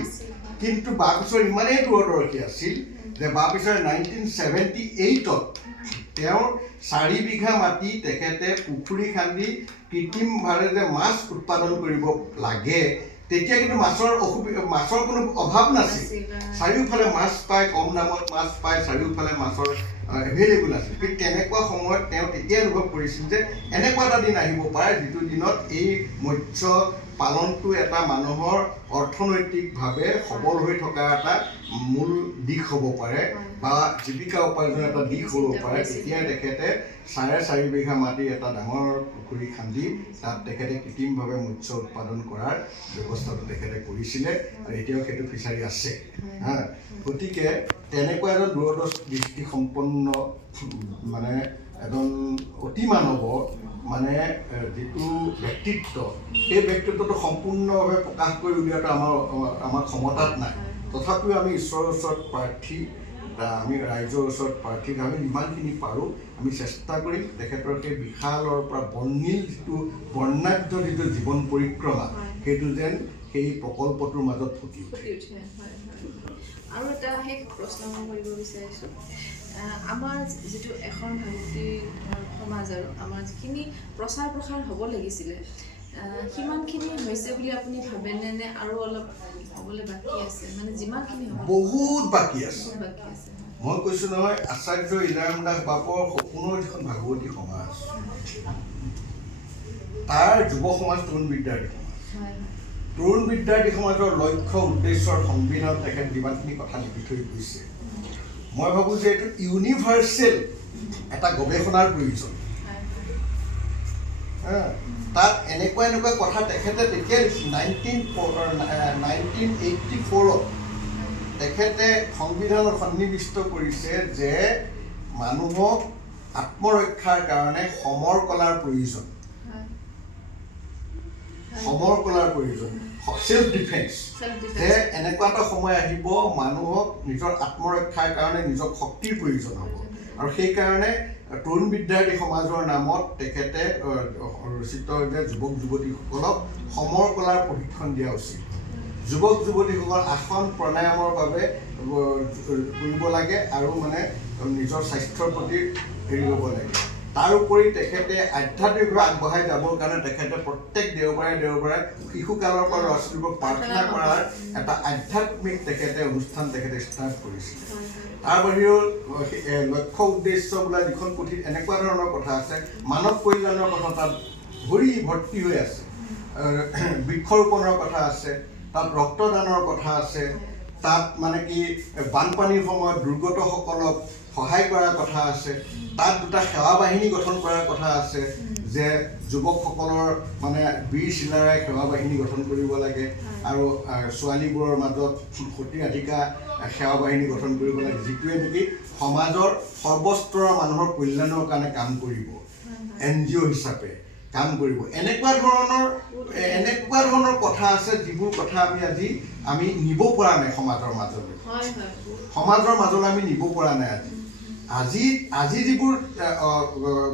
কিন্তু বাপ-ঈশ্বৰ ইমানেই দূৰদৰ্শী আছিল যে বাপ-ঈশ্বৰে 1978ত তেওঁৰ 4 বিঘা মাটি তেখেতে পুখুৰী খান্দি কৃত্ৰিমভাৱে যে মাছ উৎপাদন কৰিব লাগে, তেতিয়া কিন্তু মাছৰ কোনো অভাৱ নাছিল। চাৰিওফালে মাছ পায়, কম দামত মাছ পায়, চাৰিওফালে মাছৰ এভেইলেবল আছিল। কিন্তু তেনেকুৱা সময়ত তেওঁ তেতিয়াই অনুভৱ কৰিছিল যে এনেকুৱা এটা দিন আহিব পাৰে, যিটো দিনত এই মৎস্য পালনটো এটা মানুহৰ অৰ্থনৈতিকভাৱে সবল হৈ থকা এটা মূল দিশ হ'ব পাৰে বা জীৱিকা উপাৰ্জনৰ এটা দিশ হ'ব পাৰে। তেতিয়াই তেখেতে 4.5 বিঘা মাটিৰ এটা ডাঙৰ পুখুৰী খান্দি তাত তেখেতে কৃত্ৰিমভাৱে মৎস্য উৎপাদন কৰাৰ ব্যৱস্থাটো তেখেতে কৰিছিলে, আৰু এতিয়াও সেইটো ফিচাৰী আছে। গতিকে তেনেকুৱা এজন দূৰদৃষ্টি সম্পন্ন মানে এজন অতি মানৱ মানে যিটো ব্যক্তিত্ব, সেই ব্যক্তিত্বটো সম্পূৰ্ণভাৱে প্ৰকাশ কৰি উলিওৱাটো আমাৰ ক্ষমতাত নাই। তথাপিও আমি ঈশ্বৰৰ ওচৰত প্ৰাৰ্থী, আমি ৰাইজৰ ওচৰত প্ৰাৰ্থী, আমি যিমানখিনি পাৰোঁ আমি চেষ্টা কৰিম তেখেতৰ সেই বিশালৰ পৰা বৰ্ণিল যিটো বৰ্ণাঢ্য যিটো জীৱন পৰিক্ৰমা, সেইটো যেন সেই প্ৰকল্পটোৰ মাজত ফুটি উঠে। আৰু এটা শেষ প্ৰশ্ন মই কৰিব বিচাৰিছোঁ, আমাৰ যিটো এখন ভাৰতী সমাজ আৰু আমাৰ যিখিনি প্ৰচাৰ প্ৰসাৰ হ'ব লাগিছিলে, সিমানখিনি হৈছে বুলি আপুনি ভাবেনে, নে আৰু অলপ হ'বলৈ বাকী আছে? মানে যিমানখিনি বহুত বাকী আছে। মই কৈছোঁ নহয়, আচাৰ্য ইলাৰাম দাস বাপৰ সপোনৰ যিখন ভাগৱতী সমাজ, তাৰ যুৱ সমাজ তৰুণ বিদ্যাৰ্থী সমাজ, তৰুণ বিদ্যাৰ্থী সমাজৰ লক্ষ্য উদ্দেশ্যৰ সংবিধানত তেখেত যিমানখিনি কথা লিখি থৈ গৈছে, মই ভাবোঁ যে এইটো ইউনিভাৰ্চেল এটা গৱেষণাৰ প্ৰয়োজন। তাত এনেকুৱা কথা তেখেতে তেতিয়া 1984ত তেখেতে সংবিধানত সন্নিৱিষ্ট কৰিছে যে মানুহক আত্মৰক্ষাৰ কাৰণে সমৰ কলাৰ প্ৰয়োজন, সমৰ কলাৰ প্ৰয়োজন, সেল্ফ ডিফেন্স। যে এনেকুৱা এটা সময় আহিব মানুহক নিজৰ আত্মৰক্ষাৰ কাৰণে নিজক শক্তিৰ প্ৰয়োজন হ'ব, আৰু সেইকাৰণে তৰুণ বিদ্যাৰ্থী সমাজৰ নামত তেখেতে ৰচিত যে যুৱক যুৱতীসকলক সমৰ কলাৰ প্ৰশিক্ষণ দিয়া উচিত। যুৱক যুৱতীসকল আসন প্ৰাণায়ামৰ বাবে কৰিব লাগে, আৰু মানে নিজৰ স্বাস্থ্যৰ প্ৰতি হেৰি হ'ব লাগে। তাৰোপৰি তেখেতে আধ্যাত্মিকভাৱে আগবঢ়াই যাবৰ কাৰণে তেখেতে প্ৰত্যেক দেওবাৰে শিশুকালৰ পৰা ল'ৰা ছোৱালীবোৰক প্ৰাৰ্থনা কৰাৰ এটা আধ্যাত্মিক তেখেতে অনুষ্ঠান তেখেতে ষ্টাৰ্ট কৰিছিলে। তাৰ বাহিৰেও লক্ষ্য উদ্দেশ্য বোলা যিখন পুথিত এনেকুৱা ধৰণৰ কথা আছে, মানৱ কল্যাণৰ কথা তাত ভৰ্তি হৈ আছে, বৃক্ষৰোপণৰ কথা আছে, তাত ৰক্তদানৰ কথা আছে, তাত মানে কি বানপানীৰ সময়ত দুৰ্গতসকলক সহায় কৰাৰ কথা আছে, তাত দুটা সেৱা বাহিনী গঠন কৰাৰ কথা আছে যে যুৱকসকলৰ মানে বীৰ চিলাৰাই সেৱা বাহিনী গঠন কৰিব লাগে আৰু ছোৱালীবোৰৰ মাজত সতীৰাধিকা সেৱা বাহিনী গঠন কৰিব লাগে, যিটোৱে নেকি সমাজৰ সৰ্বস্তৰৰ মানুহৰ কল্যাণৰ কাৰণে কাম কৰিব, NGO হিচাপে কাম কৰিব। এনেকুৱা ধৰণৰ কথা আছে যিবোৰ কথা আমি নিব পৰা নাই সমাজৰ মাজলৈ আমি নিব পৰা নাই। আজি যিবোৰ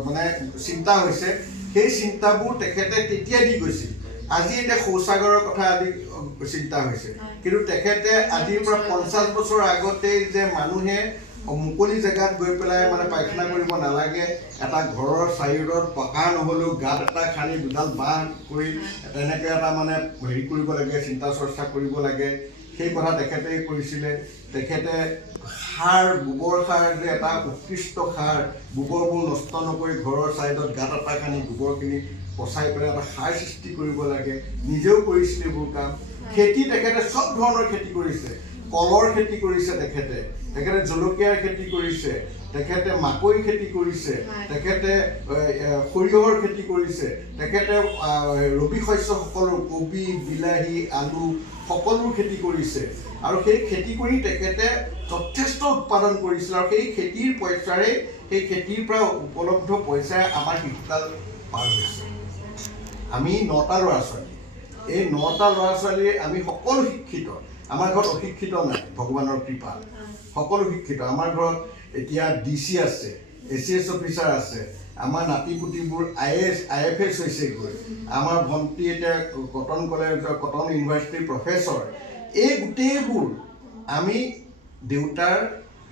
মানে চিন্তা হৈছে সেই চিন্তাবোৰ তেখেতে তেতিয়া দি গৈছিল। আজি এতিয়া শৌচাগাৰৰ কথা আজি চিন্তা হৈছে, কিন্তু তেখেতে আজিৰ পৰা 50 বছৰ আগতেই যে মানুহে মুকলি জেগাত গৈ পেলাই মানে পায়খানা কৰিব নালাগে, এটা ঘৰৰ চাৰিওৰত পকা নহ'লেও গাঁত এটা খান্দি দুডাল বাঁহ কৰি তেনেকৈ এটা মানে হেৰি কৰিব লাগে, চিন্তা চৰ্চা কৰিব লাগে, সেই কথা তেখেতে কৰিছিলে। তেখেতে গোবৰ সাৰ যে এটা উৎকৃষ্ট সাৰ, গোবৰবোৰ নষ্ট নকৰি ঘৰৰ ছাইডত গাঁত এটা খান্দি গোবৰখিনি পচাই পেলাই এটা সাৰ সৃষ্টি কৰিব লাগে, নিজেও কৰিছিলে এইবোৰ কাম। খেতি তেখেতে চব ধৰণৰ খেতি কৰিছে, কলৰ খেতি কৰিছে, তেখেতে জলকীয়াৰ খেতি কৰিছে, তেখেতে মাকৈ খেতি কৰিছে, তেখেতে সৰিয়হৰ খেতি কৰিছে, তেখেতে ৰবি শস্য সকলো কবি, বিলাহী, আলু সকলো খেতি কৰিছে আৰু সেই খেতি কৰি তেখেতে যথেষ্ট উৎপাদন কৰিছিল আৰু সেই খেতিৰ পইচাৰে সেই খেতিৰ পৰা উপলব্ধ পইচাৰে আমাৰ শিশুকাল পাৰ হৈছে। আমি 9টা ল'ৰা ছোৱালী, এই 9টা ল'ৰা ছোৱালীয়ে আমি সকলো শিক্ষিত, আমাৰ ঘৰত অশিক্ষিত নাই, ভগৱানৰ কৃপাত সকলো শিক্ষিত। আমাৰ ঘৰত এতিয়া DC আছে, ACS অফিচাৰ আছে, আমাৰ নাতি পুতিবোৰ IFS হৈছেগৈ, আমাৰ ভণ্টি এতিয়া কটন ইউনিভাৰ্চিটিৰ প্ৰফেচৰ। এই গোটেইবোৰ আমি দেউতাৰ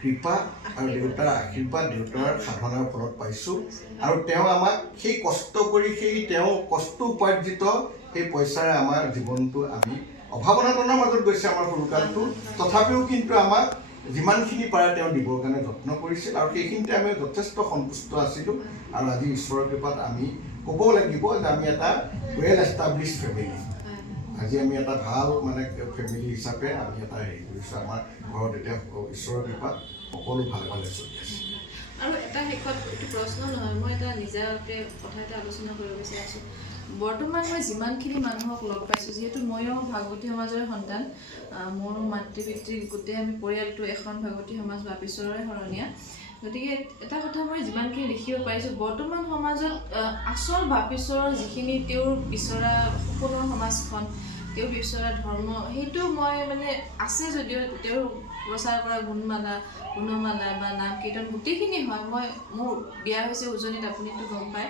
কৃপা আৰু দেউতাৰ আশীৰ্বাদ, দেউতাৰ সাধনাৰ ফলত পাইছোঁ আৰু তেওঁ আমাক সেই কষ্ট কৰি তেওঁ কষ্ট উপাৰ্জিত সেই পইচাৰে আমাৰ জীৱনটো আমি অভাৱনাটনৰ মাজত গৈছে আমাৰ সৰুকালটো, তথাপিও কিন্তু আমাক যিমানখিনি পাৰে তেওঁ দিবৰ কাৰণে যত্ন কৰিছিল আৰু সেইখিনিতে আমি যথেষ্ট সন্তুষ্ট আছিলোঁ। আৰু আজি ঈশ্বৰৰ কৃপাত আমি ক'ব লাগিব যে আমি এটা ৱেল এষ্টাব্লিছড ফেমিলি, আজি আমি এটা ভাল মানে ফেমিলি হিচাপে আমি এটা হেৰি কৰিছোঁ। আমাৰ ঘৰত এতিয়া ঈশ্বৰৰ কৃপাত সকলো ভালে চলি আছে। আৰু এটা শেষত এইটো প্ৰশ্ন নহয়, মই এটা নিজাকে কথা এটা আলোচনা কৰিব বিচাৰিছোঁ। বৰ্তমান মই যিমানখিনি মানুহক লগ পাইছোঁ, যিহেতু ময়ো ভাগৱতী সমাজৰে সন্তান, মোৰ মাতৃ পিতৃ গোটেই আমি পৰিয়ালটো এখন ভাগৱতী সমাজ বাপেশ্বৰৰে শৰণীয়া, গতিকে এটা কথা মই যিমানখিনি দেখিব পাৰিছোঁ, বৰ্তমান সমাজত আচল বাপেশ্বৰৰ যিখিনি তেওঁৰ বিচৰা সপোনৰ সমাজখন, তেওঁ বিচৰা ধৰ্ম, সেইটো মই মানে আছে যদিও তেওঁৰ প্ৰচাৰ কৰা গুণমালা বা নাম কীৰ্তন গোটেইখিনি হয়। মোৰ বিয়া হৈছে উজনিত, আপুনিতো গম পায়,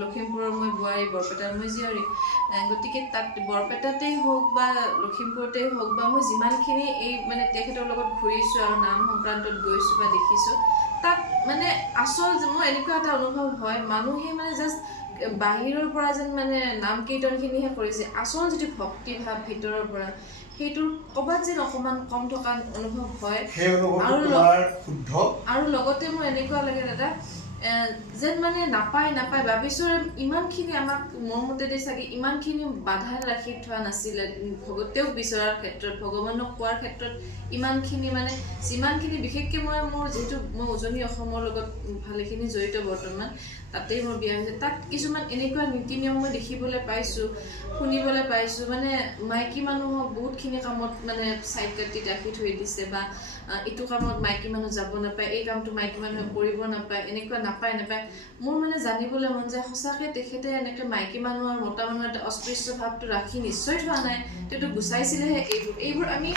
লখিমপুৰৰ মই বোৱাৰী, বৰপেটাৰ মই জীয়ৰী, গতিকে তাত বৰপেটাতেই হওক বা লখিমপুৰতেই হওক বা মই যিমানখিনি এই মানে তেখেতৰ লগত ঘূৰিছোঁ আৰু নাম সংক্ৰান্তত গৈছোঁ বা দেখিছোঁ, তাত মানে আচল মোৰ এনেকুৱা এটা অনুভৱ হয়, মানুহে মানে জাষ্ট বাহিৰৰ পৰা যেন মানে নাম কীৰ্তনখিনিহে কৰিছে, আচল যিটো ভক্তিভাৱ ভিতৰৰ পৰা সেইটো ক'ৰবাত যেন অকণমান কম থকা অনুভৱ হয়। আৰু লগতে মোৰ এনেকুৱা লাগে দাদা, যেন মানে নাপায় বাপেশ্বৰে ইমানখিনি আমাক মোৰ মতেদি চাগে ইমানখিনি বাধা ৰাখি থোৱা নাছিলে তেওঁক বিচৰাৰ ক্ষেত্ৰত, ভগৱানক পোৱাৰ ক্ষেত্ৰত ইমানখিনি মানে যিমানখিনি বিশেষকৈ মোৰ যিহেতু মই উজনি অসমৰ লগত ভালেখিনি জড়িত বৰ্তমান, তাতেই মোৰ বিয়া হৈছে, তাত কিছুমান এনেকুৱা নীতি নিয়ম মই দেখিবলৈ পাইছোঁ, শুনিবলৈ পাইছোঁ, মানে মাইকী মানুহক বহুতখিনি কামত মানে চাইড কাটি ৰাখি থৈ দিছে বা এইটো কামত মাইকী মানুহ যাব নাপায়, এই কামটো মাইকী মানুহে কৰিব নাপায়, এনেকুৱা নাপায়। মোৰ মানে জানিবলৈ মন যায় সঁচাকৈ তেখেতে এনেকৈ মাইকী মানুহ আৰু মতা মানুহৰ এটা অস্পৃশ্য ভাৱটো ৰাখি নিশ্চয় থোৱা নাই, তেওঁতো গুচাইছিলেহে এইবোৰ আমি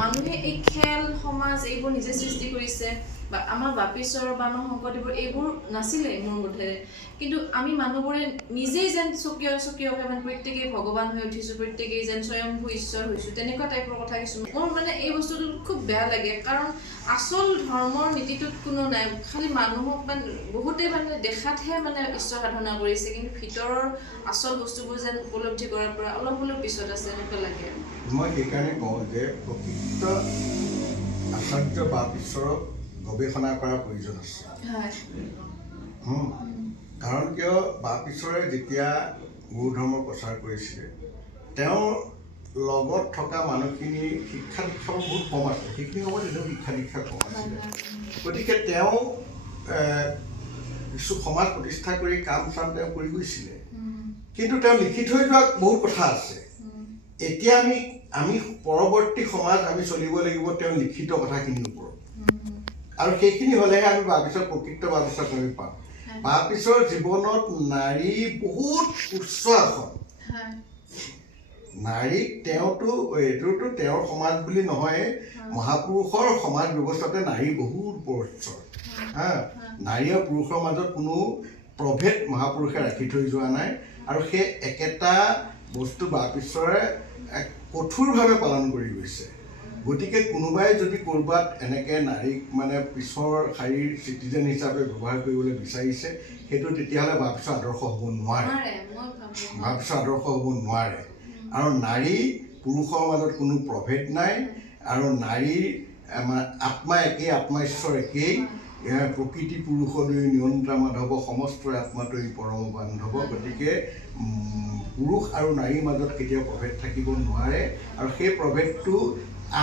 মানুহে এই খেল সমাজ এইবোৰ নিজে সৃষ্টি কৰিছে, বা আমাৰ বাপেশ্বৰ বা আমাৰ শংকৰদেৱৰ এইবোৰ নাছিলে মোৰ বোধেৰে। কিন্তু আমি মানুহবোৰে নিজেই যেন স্বকীয়ভাৱে মানে প্ৰত্যেকেই ভগৱান হৈ উঠিছোঁ, প্ৰত্যেকেই যেন স্বয়ম্ভু ঈশ্বৰ হৈছোঁ, তেনেকুৱা টাইপৰ কথা কিছুমান। মোৰ মানে এই বস্তুটো খুব বেয়া লাগে, কাৰণ আচল ধৰ্মৰ নীতিটোত কোনো নাই। খালি মানুহক মানে বহুতে মানে দেখাতহে মানে ঈশ্বৰ সাধনা কৰিছে, কিন্তু ভিতৰৰ আচল বস্তুবোৰ যেন উপলব্ধি কৰাৰ পৰা অলপ হ'লেও পিছত আছে এনেকুৱা লাগে। মই সেইকাৰণে কওঁ যে প্ৰকৃত আচাৰ্য বাপেশ্বৰক গৱেষণা কৰাৰ প্ৰয়োজন আছে। কাৰণ কিয় বাপেশ্বৰে যেতিয়া গুৰু ধৰ্ম প্ৰচাৰ কৰিছিলে, তেওঁৰ লগত থকা মানুহখিনি শিক্ষা দীক্ষাও বহুত কম আছিলে, সেইখিনি সময়ত এনেও শিক্ষা দীক্ষা কম আছিলে। গতিকে তেওঁ কিছু সমাজ প্ৰতিষ্ঠা কৰি কাম চাম তেওঁ কৰি গৈছিলে, কিন্তু তেওঁ লিখি থৈ যোৱা বহুত কথা আছে। এতিয়া আমি পৰৱৰ্তী সমাজ আমি চলিব লাগিব তেওঁ লিখিত কথাখিনিৰ ওপৰত, আৰু সেইখিনি হ'লেহে আমি বাপেশ্বৰ প্ৰকৃত বাপেশ্বৰক আমি পাম। বাপেশ্বৰ জীৱনত নাৰী বহুত উচ্চ আসন। নাৰীক এইটোতো তেওঁৰ সমাজ বুলি নহয়, মহাপুৰুষৰ সমাজ ব্যৱস্থাতে নাৰী বহুত ওপৰত। নাৰী আৰু পুৰুষৰ মাজত কোনো প্ৰভেদ মহাপুৰুষে ৰাখি থৈ যোৱা নাই, আৰু সেই একেটা বস্তু বাপেশ্বৰে কঠোৰভাৱে পালন কৰি গৈছে। গতিকে কোনোবাই যদি ক'ৰবাত এনেকৈ নাৰীক মানে পিছৰ শাৰীৰ চিটিজেন হিচাপে ব্যৱহাৰ কৰিবলৈ বিচাৰিছে, সেইটো তেতিয়াহ'লে বাপেশ্বৰ আদৰ্শ হ'ব নোৱাৰে। বাপেশ্বৰ আদৰ্শ হ'ব নোৱাৰে। আৰু নাৰী পুৰুষৰ মাজত কোনো প্ৰভেদ নাই, আৰু নাৰীৰ আত্মা একেই, আত্মা ঈশ্বৰ একেই। প্ৰকৃতি পুৰুষলৈ নিয়ন্ত্ৰা মাধৱ, সমস্তই আত্মাতই পৰম বান্ধৱ। গতিকে পুৰুষ আৰু নাৰীৰ মাজত কেতিয়াও প্ৰভেদ থাকিব নোৱাৰে, আৰু সেই প্ৰভেদটো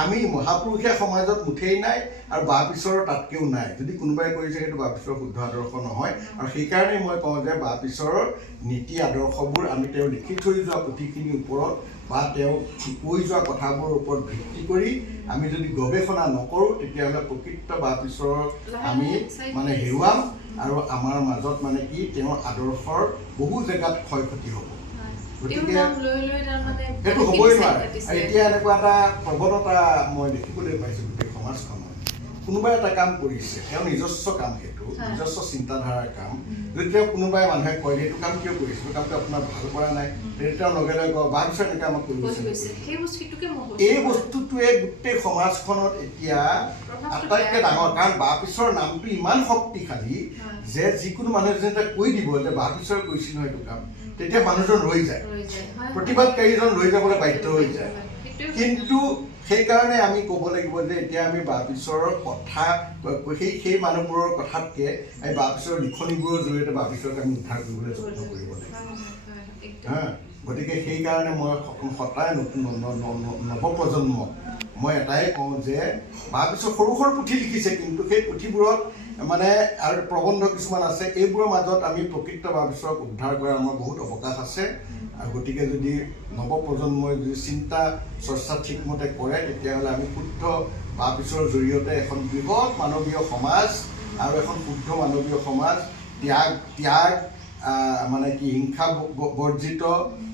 আমি মহাপুৰুষীয়া সমাজত মুঠেই নাই, আৰু বাপেশ্বৰৰ তাতকৈও নাই। যদি কোনোবাই কৰিছে সেইটো বাপেশ্বৰৰ শুদ্ধ আদৰ্শ নহয়। আৰু সেইকাৰণেই মই কওঁ যে বাপেশ্বৰৰ নীতি আদৰ্শবোৰ আমি তেওঁ লিখি থৈ যোৱা পুথিখিনিৰ ওপৰত বা তেওঁ কৈ যোৱা কথাবোৰৰ ওপৰত ভিত্তি কৰি আমি যদি গৱেষণা নকৰোঁ, তেতিয়াহ'লে প্ৰকৃত বাপেশ্বৰক আমি মানে হেৰুৱাম, আৰু আমাৰ মাজত মানে কি তেওঁৰ আদৰ্শৰ বহু জেগাত ক্ষয় ক্ষতি হ'ব। গতিকে সেইটো হ'বই নোৱাৰে। আৰু এতিয়া এনেকুৱা এটা প্ৰৱণতা মই দেখিবলৈ পাইছোঁ গোটেই সমাজখনত। কোনোবাই এটা কাম কৰিছে, তেওঁৰ নিজস্ব কাম, সেইটো নিজস্ব চিন্তাধাৰাৰ কাম। যদি তেওঁ কোনোবাই মানুহে কয় সেইটো কাম কিয় কৰিছে, সেইটো কামটো আপোনাৰ ভাল কৰা নাই, তেতিয়া তেওঁ লগে লগে কয় বাপেশ্বৰে এনেকৈ আমাক কৰিব গৈছে। এই বস্তুটোৱে গোটেই সমাজখনত এতিয়া আটাইতকৈ ডাঙৰ, কাৰণ বাপেশ্বৰৰ নামটো ইমান শক্তিশালী যে যিকোনো মানুহে যেতিয়া কৈ দিব যে বাপেশ্বৰে কৰিছিল নহয় এইটো কাম, তেতিয়া মানুহজন ৰৈ যায়, প্ৰতিবাদকাৰীজন ৰৈ যাবলৈ বাধ্য হৈ যায়। কিন্তু সেইকাৰণে আমি ক'ব লাগিব যে এতিয়া আমি বাপেশ্বৰৰ কথা সেই মানুহবোৰৰ কথাতকৈ আমি বাপেশ্বৰৰ লিখনিবোৰৰ জৰিয়তে বাপেশ্বৰক আমি উদ্ধাৰ কৰিবলৈ যত্ন কৰিব লাগিব। গতিকে সেইকাৰণে মই সদায় নৱপ্ৰজন্মক মই এটাই কওঁ যে বাপেশ্বৰে সৰু সৰু পুথি লিখিছে, কিন্তু সেই পুথিবোৰত মানে আৰু প্ৰবন্ধ কিছুমান আছে, এইবোৰৰ মাজত আমি প্ৰকৃত বাপেশ্বৰক উদ্ধাৰ কৰাৰ আমাৰ বহুত অৱকাশ আছে। আৰু গতিকে যদি নৱপ্ৰজন্মই যদি চিন্তা চৰ্চা ঠিকমতে কৰে, তেতিয়াহ'লে আমি শুদ্ধ বাপেশ্বৰৰ জৰিয়তে এখন বৃহৎ মানৱীয় সমাজ আৰু এখন শুদ্ধ মানৱীয় সমাজ, ত্যাগ মানে কি হিংসা বৰ্জিত,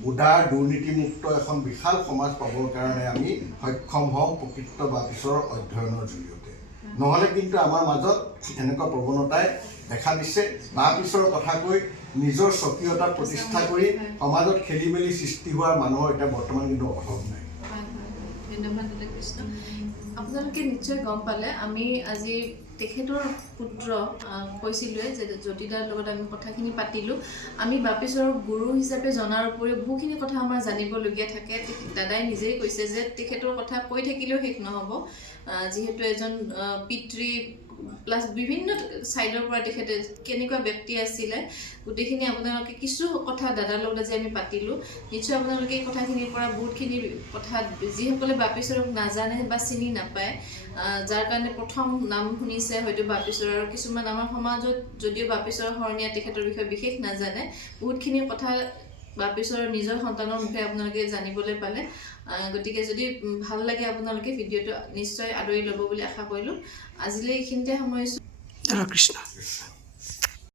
উদাৰ দুৰ্নীতিমুক্ত এখন বিশাল সমাজ পাবৰ কাৰণে আমি সক্ষম হওঁ প্ৰকৃত বাপেশ্বৰৰ অধ্যয়নৰ জৰিয়তে। নহ'লে কিন্তু আমাৰ মাজত এনেকুৱা প্ৰৱণতাই দেখা দিছে, বাপেশ্বৰৰ কথা কৈ নিজৰ স্বকীয়তা প্ৰতিষ্ঠা কৰি সমাজত খেলি মেলি সৃষ্টি হোৱাৰ মানুহৰ এতিয়া বৰ্তমান কিন্তু অভাৱ নাই। ধন্যবাদ কৃষ্ণ। আপোনালোকে নিশ্চয় গম পালে, আমি আজি তেখেতৰ পুত্ৰ কৈছিলোৱে যে জ্যোতিদাৰ লগত আমি কথাখিনি পাতিলোঁ। আমি বাপেশ্বৰক গুৰু হিচাপে জনাৰ উপৰিও বহুখিনি কথা আমাৰ জানিবলগীয়া থাকে। দাদাই নিজেই কৈছে যে তেখেতৰ কথা কৈ থাকিলেও শেষ নহ'ব, যিহেতু এজন পিতৃ প্লাছ বিভিন্ন ছাইডৰ পৰা তেখেতে কেনেকুৱা ব্যক্তি আছিলে, গোটেইখিনি আপোনালোকে কিছু কথা দাদাৰ লগত আজি আমি পাতিলোঁ। নিশ্চয় আপোনালোকে এই কথাখিনিৰ পৰা বহুতখিনি কথা, যিসকলে বাপেশ্বৰক নাজানে বা চিনি নাপায়, যাৰ কাৰণে প্ৰথম নাম শুনিছে হয়তো বাপেশ্বৰৰ, আৰু কিছুমান আমাৰ সমাজত যদিও বাপেশ্বৰৰ শৰণীয়া তেখেতৰ বিষয়ে বিশেষ নাজানে, বহুতখিনি কথা বাপেশ্বৰৰ নিজৰ সন্তানৰ মুখে আপোনালোকে জানিবলৈ পালে। গতিকে যদি ভাল লাগে আপোনালোকে ভিডিঅ'টো নিশ্চয় আদৰি ল'ব বুলি আশা কৰিলোঁ। আজিলৈ এইখিনিতে সামৰিছোঁ। কৃষ্ণ।